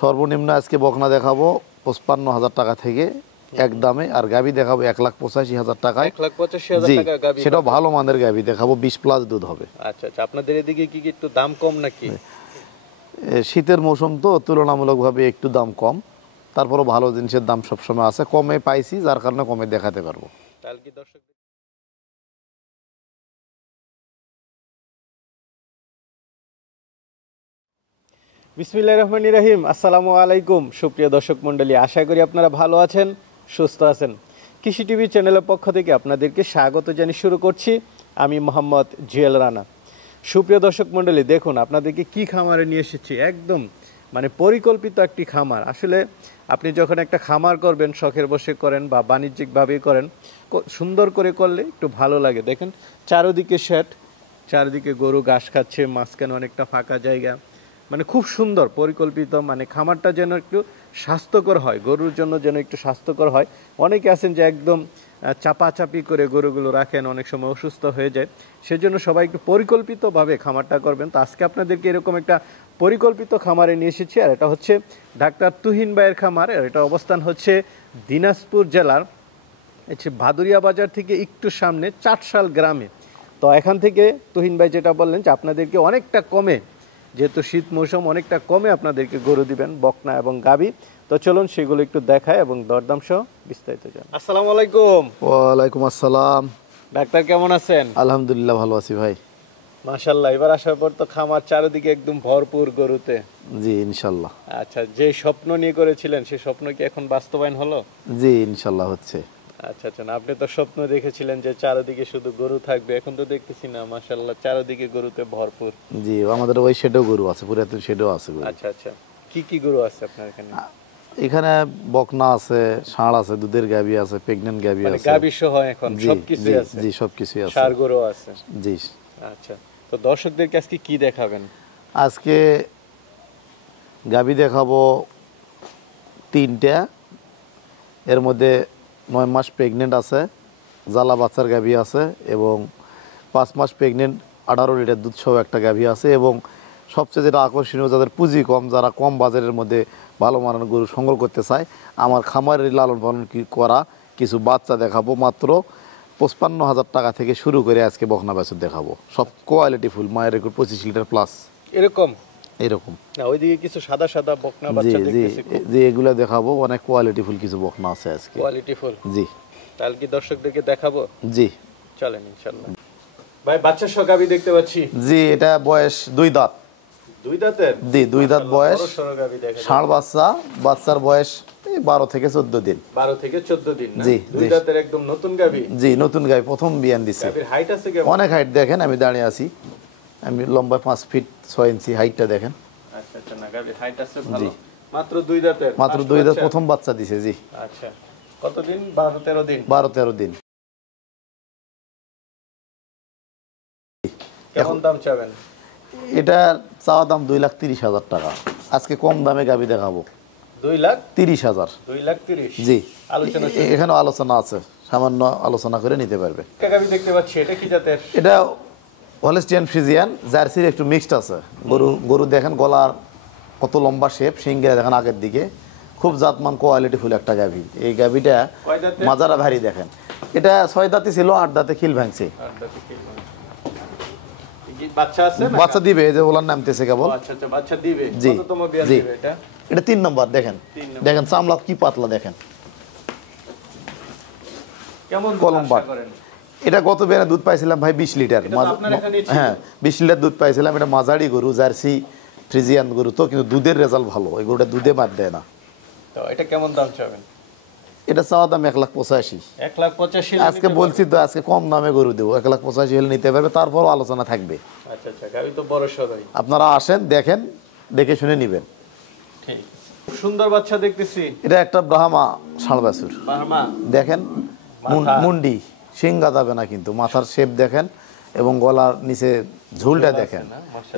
সর্বনিম্ন আজকে বকনা দেখাবো ৫৫,০০০ টাকা থেকে এক দামে, আর গাভী দেখাবো ১,৮৫,০০০ টাকায়। ১,৮৫,০০০ টাকা গাভী, সেটাও ভালো মানের গাভী দেখাবো, 20+ দুধ হবে। আচ্ছা আচ্ছা, আপনাদের এদিকে কি একটু দাম কম নাকি? শীতের মৌসুম তো তুলনামূলকভাবে একটু দাম কম, তারপরও ভালো জিনিসের দাম সবসময় আছে, কমে পাইছি যার কারণে কমে দেখাতে পারবো। তাহলে কি দর্শক বিসমিল্লাহির রহমানির রহিম, আসসালামু আলাইকুম। সুপ্রিয় দর্শক মণ্ডলী, আশা করি আপনারা ভালো আছেন, সুস্থ আছেন। কৃষি টিভি চ্যানেলের পক্ষ থেকে আপনাদেরকে স্বাগত জানিয়ে শুরু করছি আমি মোহাম্মদ জুয়েল রানা। সুপ্রিয় দর্শক মণ্ডলী, দেখুন আপনাদেরকে কি খামারে নিয়ে এসেছি, একদম মানে পরিকল্পিত একটি খামার। আসলে আপনি যখন একটা খামার করবেন, শখের বসে করেন বা বাণিজ্যিকভাবেই করেন, সুন্দর করে করলে একটু ভালো লাগে। দেখেন চারদিকে শেড, চারিদিকে গরু ঘাস খাচ্ছে, মাঝখানে অনেকটা ফাঁকা জায়গা, মানে খুব সুন্দর পরিকল্পিত। মানে খামারটা যেন একটু স্বাস্থ্যকর হয়, গরুর জন্য যেন একটু স্বাস্থ্যকর হয়। অনেকে আছেন যে একদম চাপাচাপি করে গরুগুলো রাখেন, অনেক সময় অসুস্থ হয়ে যায়। সেজন্য সবাই একটু পরিকল্পিতভাবে খামারটা করবেন। তো আজকে আপনাদেরকে এরকম একটা পরিকল্পিত খামারে নিয়ে এসেছি, আর এটা হচ্ছে ডাক্তার তুহিন ভাইয়ের খামার। এটা অবস্থান হচ্ছে দিনাজপুর জেলার ভাদুরিয়া বাজার থেকে একটু সামনে চাটশাল গ্রামে। তো এখান থেকে তুহিন ভাই যেটা বললেন যে আপনাদেরকে অনেকটা কমে, যেহেতু শীত মৌসুম, অনেকটা কমে আপনাদেরকে গরু দিবেন, বকনা এবং গাভী। তো চলুন সেগুলো একটু দেখায় এবং দরদাম সহ বিস্তারিত জান। আসসালামু আলাইকুম। ওয়ালাইকুম আসসালাম। ডাক্তার কেমন আছেন? আলহামদুলিল্লাহ ভালো আছি ভাই। মাশাআল্লাহ, এবার আসার পর তো খামার চারিদিকে একদম ভরপুর গরুতে। জি ইনশাল্লাহ। আচ্ছা, যে স্বপ্ন নিয়ে করেছিলেন সেই স্বপ্ন কি এখন বাস্তবায়ন হলো? জি ইনশাল্লাহ হচ্ছে। আচ্ছা আচ্ছা, না আপনি তো স্বপ্ন দেখেছিলেন যে চারিদিকে শুধু গরু থাকবে, এখন তো দেখতেছি না, মাশাআল্লাহ চারিদিকে গরুতে ভরপুর। জি আমাদের ওই শেডেও গরু আছে, পুরাতন শেডেও আছে গরু। আচ্ছা আচ্ছা, কি কি গরু আছে আপনার এখানে? এখানে বকনা আছে, ষাঁড় আছে, দুধের গাভী আছে, প্রেগন্যান্ট গাভী মানে আছে, গাভী সহ এখন সবকিছুই আছে। জি সবকিছুই আছে, ষাঁড় গরু আছে। জি। আচ্ছা, তো দর্শকদেরকে আজকে কি দেখাবেন? আজকে গাভী দেখাবো 3টা, এর মধ্যে 9 মাস প্রেগনেন্ট আছে, জ্বালা বাচ্চার গাভী আছে, এবং 5 মাস প্রেগনেন্ট 18 লিটার দুধ সহ একটা গাভী আছে। এবং সবচেয়ে যেটা আকর্ষণীয়, যাদের পুঁজি কম, যারা কম বাজারের মধ্যে ভালো মানের গরু সংগ্রহ করতে চায়, আমার খামারের লালন পালন করা কিছু বাচ্চা দেখাবো। মাত্র 55,000 টাকা থেকে শুরু করে আজকে বকনা বাছুর দেখাবো, সব কোয়ালিটি ফুল, মায়ের রেকর্ড 25 লিটার প্লাস এরকম এরকম। না, ওইদিকে কিছু সাদা সাদা বকনা বাচ্চা দেখতেছি। জি এগুলা দেখাবো, অনেক কোয়ালিটি ফুল কিছু বকনা আছে আজকে। কোয়ালিটি ফুল, জি। তাহলে কি দর্শকদেরকে দেখাবো? জি চলেন ইনশাআল্লাহ। ভাই বাচ্চা সহ গাভী দেখতে পাচ্ছি। জি এটা বয়স 2 দাঁত। 2 দাঁতের? জি 2 দাঁত বয়স, বড় সরো গাভী দেখা। ষাঁড় বাচ্চা, বাচ্চার বয়স 12 থেকে 14 দিন। 12 থেকে 14 দিন না? জি 2 দাঁতের একদম নতুন গাভী। জি নতুন গাভী, প্রথম বিয়ান দিছে। গাভীর হাইট আছে কেমন? অনেক হাইট, দেখেন আমি দাঁড়িয়ে আছি, আমি লম্বা 5 ফিট 6 ইঞ্চি, হাইটটা দেখেন। আচ্ছা আচ্ছা, না গাভীর হাইট আছে ভালো। মাত্র 2 দাঁতের? মাত্র 2 দাঁত, প্রথম বাচ্চা দিছে। জি। আচ্ছা, কতদিন? 12-13 দিন। 12-13 দিন। কেমন দাম চাবেন? এটা চাওয়া দাম 2,30,000 টাকা। আজকে কম দামে গাভী দেখাবো, 2,30,000। 2,30,000। 2,30,000? জি আলোচনা এখানে আলোচনা আছে, সামান্য আলোচনা করে নিতে পারবে। গাভী দেখতে পাচ্ছি, এটা কি জাতের? এটা হলস্টিয়ান ফ্রিজিয়ান, জার্সির একটু মিক্সড আছে। গরু দেখেন গলার কত লম্বা শেপ, সিংগেরা দেখেন আগের দিকে, খুব জাতমান কোয়ালিটি ফুল একটা গাভী। এই গাভীটা মাজারা ভারী দেখেন। এটা 6 দাঁতে ছিল, 8 দাঁতে খিল ভাঙছে। বাচ্চা দিবে, এই যে ওলার নামতেছে কেবল। আচ্ছা আচ্ছা, বাচ্চা দিবে। জি কততম বিয়ান জি দিবে এটা? এটা 3 নম্বর। দেখেন দেখেন চামড়া কি পাতলা, দেখেন কেমন কলম্বা। এটা গত বেলা দুধ পাইছিলাম ভাই 20 লিটার। হ্যাঁ 20 লিটার দুধ পাইছিলাম। এটা মাঝারি গরু, জার্সি ফ্রিজিয়ান গরু, তো কিন্তু দুধের রেজাল্ট ভালো, এই গরুটা দুধে বাদ দেয় না। তো এটা কেমন দাম চাবেন? এটা চাওয়া দাম 1,85,000। 1,85,000? আজকে বলছি তো, আজকে কম দামে গরু দেবো, 1,85,000 হলে নিতে পারবে, তারপরও আলোচনা থাকবে। আচ্ছা আচ্ছা, গাভী তো বড় সরই। আপনারা আসেন, দেখেন, দেখে শুনে নেবেন। ঠিক, সুন্দর বাচ্চা দেখতেছি। এটা একটা ব্রাহ্মা ষাঁড় বাছুর। ব্রাহ্মা দেখেন, মুন্ডি সিংগা যাবে না, কিন্তু মাথার শেপ দেখেন, এবং গলার নিচে ঝুলটা দেখেন,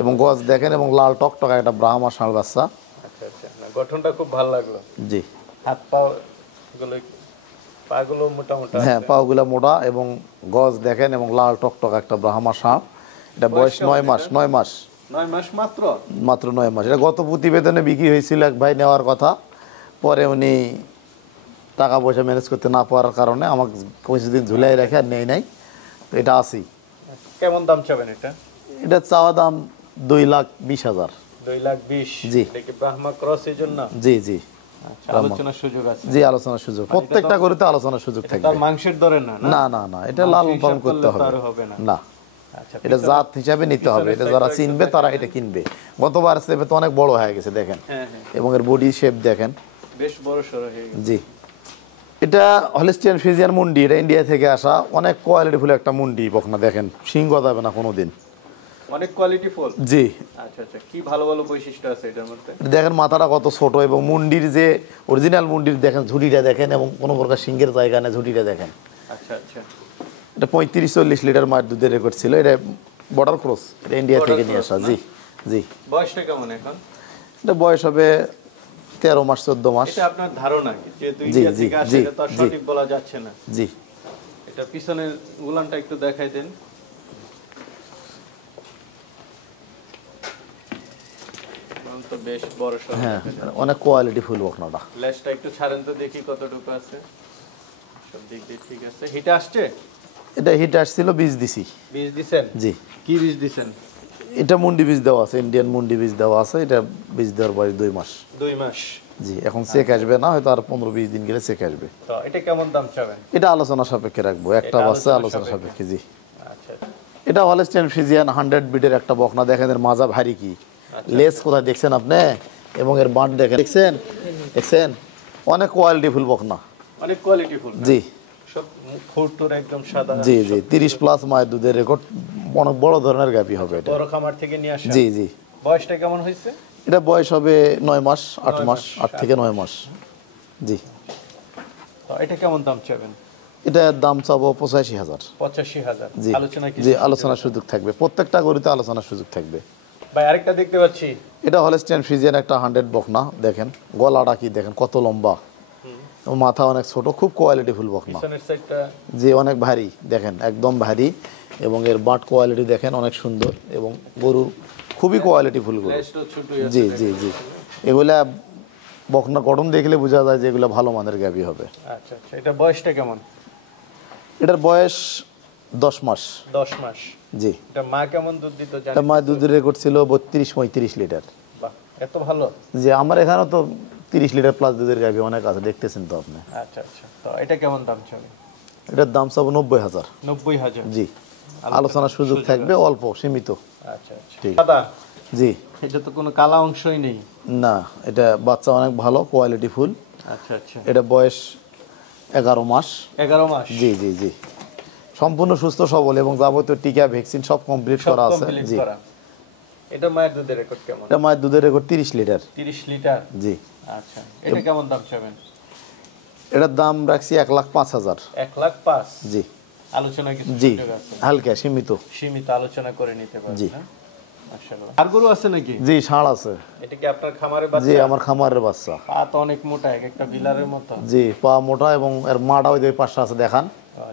এবং গজ দেখেন, এবং লাল টকটকা একটা ব্রাহ্মা ষাঁড় বাচ্চা। আচ্ছা আচ্ছা, না গঠনটা খুব ভালো লাগলো। জি। হাত পাগুলো মোটা মোটা। হ্যাঁ পাগুলো মোটা, এবং গজ দেখেন, এবং লাল টকটকা একটা ব্রাহ্মা ষাঁড়। এটা বয়স 9 মাস। 9 মাস। 9 মাস মাত্র? মাত্র 9 মাস। এটা গত প্রতিবেদনে বিক্রি হয়েছিল, এক ভাই নেওয়ার কথা, পরে উনি টাকা পয়সা ম্যানেজ করতে না পারার কারণে আমাকে কিছুদিন ঝুলাই রেখে আর নেই নাই। তো এটা আছেই। কেমন দাম চাবেন এটা? এটা চাওয়া দাম 2,20,000। 2,20,000? জি। এটা কি ব্রাহ্মা ক্রস এর জন্য? জি জি আচ্ছা, আলোচনার সুযোগ আছে? জি, আলোচনার সুযোগ, প্রত্যেকটা গরুতে আলোচনার সুযোগ থাকবে। তার মাংসের দরে না? না না না, এটা লালন পালন করতে হবে না। আচ্ছা, এটা জাত হিসাবে নিতে হবে। এটা যারা চিনবে তারা এটা কিনবে। গতবার সেবে তো অনেক বড় হয়ে গেছে দেখেন, হ্যাঁ। এবং এর বডি শেপ দেখেন, বেশ বড় সরো হয়ে গেছে। জি। এটা হলিস্টিয়ান ফ্রিজিয়ান মুন্ডি, এটা ইন্ডিয়া থেকে আসা, অনেক কোয়ালিটিফুল একটা মুন্ডি বকনা। দেখেন সিং গজাবে না কোনোদিন, অনেক কোয়ালিটি ফুল। জি। আচ্ছা আচ্ছা, কি ভালো ভালো বৈশিষ্ট্য আছে এটার মধ্যে? দেখেন মাথাটা কত ছোট, এবং মুন্ডির যে অরিজিনাল মুন্ডির দেখেন ঝুটিটা দেখেন, এবং কোনো প্রকার সিংহের জায়গা নেই, ঝুটিটা দেখেন। আচ্ছা আচ্ছা, এটা 35-40 লিটার মায়ের দুধের রেকর্ড ছিল। এটা বর্ডার ক্রস, এটা ইন্ডিয়া থেকে নিয়ে আসা। জি জি। বয়সটা কেমন এখন? এটা বয়স হবে 13 মাস 14 মাস। এটা আপনার ধারণা কি, যেহেতু জি, ইন্ডিয়া জি, থেকে আসে, জি, এটা তো আর জি। সঠিক বলা যাচ্ছে না। জি। এটা পিছনের উলানটা একটু দেখাই দেন। উলান তো বেশ বড় সরো। হ্যাঁ, অনেক কোয়ালিটি ফুল বকনাটা। লেজটা একটু ছাড়েন তো দেখি কতটুকু আছে। সব দিক দিয়ে ঠিক আছে। হিটে আসছে? এটা হিট আসছিল, বীজ দিছি। বীজ দিছেন? জি। কি বীজ দিছেন? এটা মুন্ডি বীজ দেওয়া আছে, ইন্ডিয়ান মুন্ডি বীজ দেওয়া আছে। এটা বীজ দেওয়ার বয়স 2 মাস। 2 মাস? জি। এখন চেক আসবে না, হয়তো আর 15-20 দিন গেলে চেক আসবে। তো এটা কেমন দাম চাবেন? এটা আলোচনা সাপেক্ষে রাখবো, একটা এটা বাচ্চা আলোচনা আলোচনা সাপেক্ষে। সাপেক্ষে। জি। আচ্ছা এটা হলিস্টিয়ান ফ্রিজিয়ান 100 বিটের একটা বকনা। দেখেন এর মাজা ভারী কি, লেজ কোথায় দেখছেন আপনি, এবং এর বাঁট দেখেন, দেখছেন দেখছেন, অনেক কোয়ালিটি ফুল বকনা। অনেক কোয়ালিটি ফুল। জি সব ফুটুর একদম সাদা। জি জি। 30+ মায়ের দুধের রেকর্ড, অনেক বড় ধরনের গাভী হবে এটা। বড় খামার থেকে নিয়ে আসা? জি জি। বয়সটা কেমন হয়েছে? এটা বয়স হবে 9 মাস 8 মাস, 8 থেকে 9 মাস। জি। তো এটা কেমন দাম চাবেন? এটার দাম চাবো 85,000। 85,000? জি আলোচনা কি? জি, আলোচনার সুযোগ থাকবে, প্রত্যেকটা গরুতে আলোচনার সুযোগ থাকবে। ভাই আরেকটা দেখতে পাচ্ছি। এটা হলিস্টিয়ান ফ্রিজিয়ান একটা 100 বকনা। দেখেন গলাটা কি দেখেন, কত লম্বা, এবং মাথা অনেক ছোট, খুব কোয়ালিটি ফুল বকনা। পিছনের সাইডটা? জি, অনেক ভারী, দেখেন একদম ভারী, এবং এর বাট কোয়ালিটি দেখেন অনেক সুন্দর, এবং গরু খুবই কোয়ালিটি ফুল গরু। লেজটা ছোটই আছে। জি জি জি। এগুলা বকনা গঠন দেখলে বোঝা যায় যে এগুলো ভালো মানের গাভী হবে। আচ্ছা আচ্ছা, এটা বয়সটা কেমন? এটার বয়স 10 মাস। 10 মাস? জি। এটা মা কেমন দুধ দিত জানেন? এটা মায়ের দুধের রেকর্ড ছিল 32-35 লিটার। বাহ, এত ভালো। যে আমার এখানেও তো 30 লিটার প্লাস দুধের গাভী অনেক আছে, দেখতেছেন তো আপনি। আচ্ছা আচ্ছা, তো এটা কেমন দাম চাবেন? এটার দাম চাবো 90,000। 90,000? জি। আলোচনার সুযোগ থাকবে, অল্প সীমিত। আচ্ছা আচ্ছা। ঠিক। দাদা, জি। এটা তো কোনো কালা অংশই নেই। না, এটা বাচ্চা অনেক ভালো কোয়ালিটি ফুল। আচ্ছা আচ্ছা। এটা বয়স 11 মাস। 11 মাস? জি জি জি। সম্পূর্ণ সুস্থ সবল, এবং যাবতীয় টিকা ভ্যাকসিন সব কমপ্লিট সব করা আছে। complete জি। করা। এটা মায়ের দুধের রেকর্ড কেমন? এটা মায়ের দুধের রেকর্ড 30 লিটার। 30 লিটার? জি। আচ্ছা, এটা কেমন দাম চাবেন? এটার দাম রাখছি 1,05,000। 1,05,000? জি আলোচনা কিছু জি। সুযোগ আছে? হালকা সীমিত। সীমিত আলোচনা করে নিতে পারবেন। জি। না? মাশাআল্লাহ। আর গরু আছে নাকি? জি, ষাঁড় আছে। এটা কি আপনার খামারে জি, বাচ্চা? আমার খামারের বাচ্চা। পা তো অনেক মোটা, এক একটা বিলারের মতো। জি, পা মোটা, এবং এর মাটা ওই যে পাশে আছে দেখান,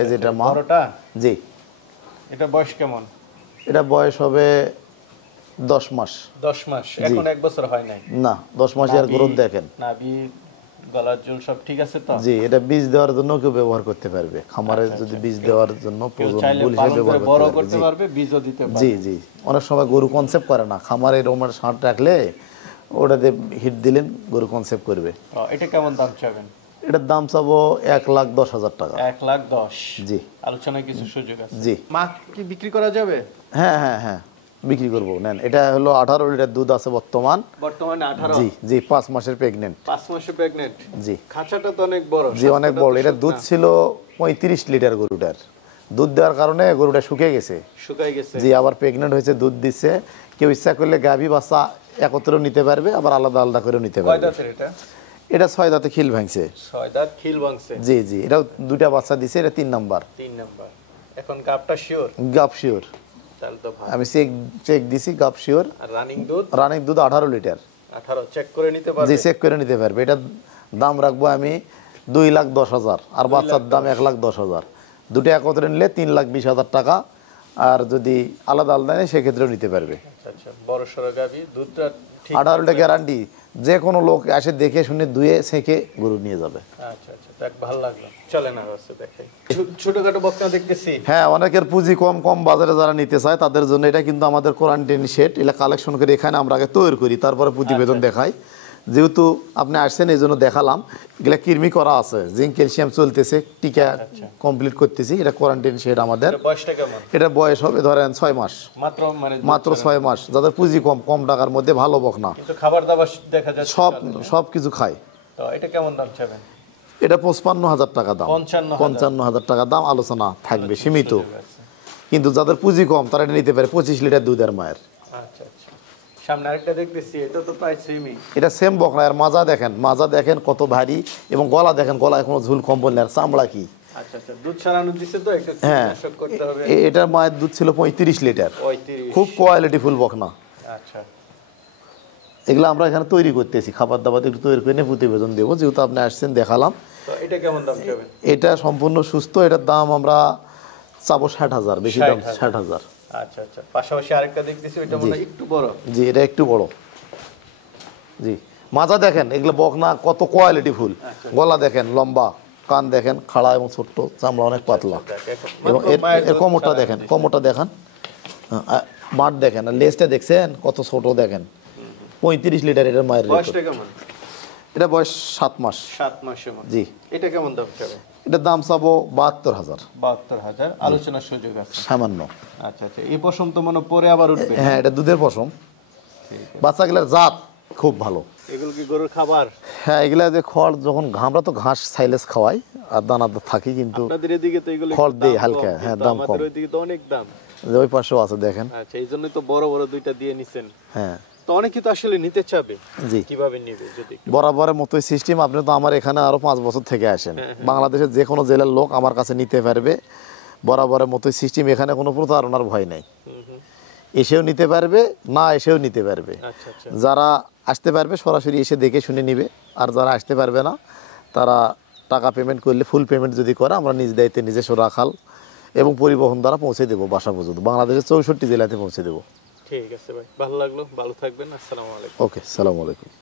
এই যে এটা মা। বড়টা? জি। এটা বয়স কেমন? এটা বয়স হবে 10 মাস। 10 মাস? এখন 1 বছর হয় নাই? না, 10 মাসে আর গ্রোথ দেখেন। নাভি, গলার জল সব ঠিক আছে তো? জি। এটা বীজ দেওয়ার জন্য কেউ ব্যবহার করতে পারবে, খামারে যদি বীজ দেওয়ার জন্য কেউ প্রয়োজন চাইলে বলে পালন করে ব্যবহার বড় করতে করতে পারবে। পারবে, বীজও দিতে পারবে। জি জি। অনেক সময় গরু কনসেপ্ট করে না, খামারে এরকম একটা ষাঁড় রাখলে ওটাতে হিট দিলেন গরু কনসেপ্ট করবে। এটা কেমন দাম চাবেন? এটার দাম চাবো 1,10,000 টাকা। 1,10,000? জি। আলোচনায় কিছু সুযোগ আছে? জি। মা কি বিক্রি করা যাবে? হ্যাঁ হ্যাঁ হ্যাঁ, বিক্রি করবো, নেন। এটা হলো 18 লিটার দুধ আছে বর্তমানে। 18? জি জি। 5 মাসের প্রেগনেন্ট। 5 মাসে প্রেগনেন্ট? জি খাঁচাটা তো অনেক বড়। জি, অনেক বড়। এটা দুধ ছিল 35 লিটার গরুটার। দুধ দেওয়ার কারণে গরুটা শুকিয়ে গেছে। শুকায় গেছে? জি, আবার প্রেগনেন্ট হয়েছে, দুধ দিচ্ছে। কেউ ইচ্ছা করলে গাভী বাচ্চা একত্রেও নিতে পারবে, আবার আলাদা আলাদা করেও নিতে কয় পারবে। দাঁতের এটা? এটা 6 দাঁতে খিল ভাঙছে। 6 দাঁত খিল ভাঙছে? জি জি। এটাও 2টা বাচ্চা দিছে, এটা 3 নাম্বার। 3 নাম্বার। এখন গাবটা শিওর? গাব শিওর। তাহলে তো ভালো। আমি চেক দিছি, গাব শিওর। আর রানিং দুধ? রানিং দুধ 18 লিটার। 18 চেক করে নিতে পারবে? জি, চেক করে নিতে পারবে। এটা দাম রাখবো আমি 2,10,000, আর বাচ্চার দাম 1,10,000। দুটো একত্রে নিলে 3,20,000 টাকা, আর যদি আলাদা আলাদা নেয় সেক্ষেত্রেও নিতে পারবে। আচ্ছা আচ্ছা, বড় সড়ো গাবি, দুধটা ঠিক 18 গ্যারান্টি। যে কোনো লোক এসে দেখে শুনে ধুয়ে ছেঁকে গরু নিয়ে যাবে। আচ্ছা আচ্ছা, দেখ ভালো লাগলো, চলে না হচ্ছে দেখাই। ছোটখাটো বকনা দেখতেছি। হ্যাঁ, অনেকের পুঁজি কম, কম বাজারে যারা নিতে চায় তাদের জন্য এটা কিন্তু আমাদের কোয়ারেন্টাইন সেট, এটা কালেকশন করে এখানে আমরা আগে তৈরি করি, তারপরে প্রতিবেদন দেখাই। যেহেতু আপনি আসছেন এই জন্য দেখালাম। এগুলা কৃমি করা আছে, জিঙ্ক ক্যালসিয়াম চলতেছে, টিকা কমপ্লিট করতেছি। এটা কোয়ারেন্টাইন সেট আমাদের। বয়সটা কেমন? এটা বয়স হবে ধরেন 6 মাস, মাত্র 6 মাস। যাদের পুঁজি কম, কম টাকার মধ্যে ভালো বকনা, কিন্তু খাবার দাবার দেখা যাচ্ছে সব কিছু খায়। তো এটা কেমন দাম চাবেন? এটা 55,000 টাকা দাম। 55,000 টাকা দাম, আলোচনা থাকবে সীমিত। কিন্তু যাদের পুঁজি কম তারা এটা নিতে পারে 25 লিটার দুধের মায়ের। আচ্ছা আচ্ছা, সামনে আরেকটা দেখতেছি, এটা তো প্রায় সেমই। এটা সেম বকনা। আর মাজা দেখেন কত ভারী, এবং গলা দেখেন, গলায় কোনো ঝুল কম্বল নেই। আর চামড়া কি! আচ্ছা আচ্ছা, দুধ ছাড়ানো দিচ্ছে তো, একটু হ্যাঁ, কীটনাশক করতে হবে। এটার মায়ের দুধ ছিল 35 লিটার। 35। খুব কোয়ালিটি ফুল বকনা। আচ্ছা, এগুলো আমরা এখানে তৈরি করতেছি, খাবার দাবার একটু তৈরি করে নিয়ে প্রতিবেদন দেবো। যেহেতু আপনি আসছেন দেখালাম। তো এটা কেমন দাম চাবেন? এটা সম্পূর্ণ সুস্থ। এটার দাম আমরা চাবো 60,000, বেশি দাম 60,000। আচ্ছা আচ্ছা, পাশাপাশি আরেকটা দেখতেছি, ওইটা মনে হয় একটু বড়। জি, এটা একটু বড়। জি, মাজা দেখেন, এগুলো বকনা কত কোয়ালিটি ফুল। গলা দেখেন লম্বা, কান দেখেন খাড়া এবং ছোট্ট, চামড়া অনেক পাতলা। এবং এর কোমরটা দেখেন, কোমরটা দেখান, মাঠ দেখেন, আর লেজটা দেখছেন কত ছোট দেখেন। 35 লিটার এটার মায়ের। বয়সটা কেমন? এটা বয়স 7 মাস। 7 মাসের মতো। জি। এটা কেমন দাম চাবে? এটার দাম চাবো 72,000। 72,000, আলোচনার সুযোগ আছে সামান্য। আচ্ছা আচ্ছা, এই পশম তো মনে পরে আবার উঠবে। হ্যাঁ, এটা দুধের পশম। বাচ্চাগুলোর জাত খুব ভালো। এগুলো কি গরুর খাবার? হ্যাঁ, এগুলা যে খড়, যখন আমরা তো ঘাস সাইলেজ খাওয়াই আর দানা থাকি, কিন্তু আপনাদের এদিকে তো এগুলো খড় দেই হালকা। হ্যাঁ, দাম কম। আমাদের ওইদিকে তো অনেক দাম। ওই পাশেও আছে দেখেন। আচ্ছা, এই জন্যই তো বড় বড় দুইটা দিয়ে নিছেন। হ্যাঁ, তো অনেকে তো আসলে নিতে চাবে। জি। কিভাবে নিবে যদি একটু বরাবরের মতোই সিস্টেম। আপনি তো আমার এখানে আরো 5 বছর থেকে আসেন। বাংলাদেশের যে কোনো জেলার লোক আমার কাছে নিতে পারবে। বরাবরের মতোই সিস্টেম, এখানে কোনো প্রতারণার ভয় নাই। এসেও নিতে পারবে, না এসেও নিতে পারবে। আচ্ছা আচ্ছা, যারা আসতে পারবে সরাসরি এসে দেখে শুনে নিবে। আর যারা আসতে পারবে না তারা টাকা পেমেন্ট করলে, ফুল পেমেন্ট যদি করে, আমরা নিজ দায়িত্বে নিজস্ব রাখাল এবং পরিবহন দ্বারা পৌঁছে দেবো বাসা পর্যন্ত। বাংলাদেশের 64 জেলাতে পৌঁছে দেবো। ঠিক আছে ভাই, ভালো লাগলো, ভালো থাকবেন, আসসালামু আলাইকুম। ওকে, সালামু আলাইকুম।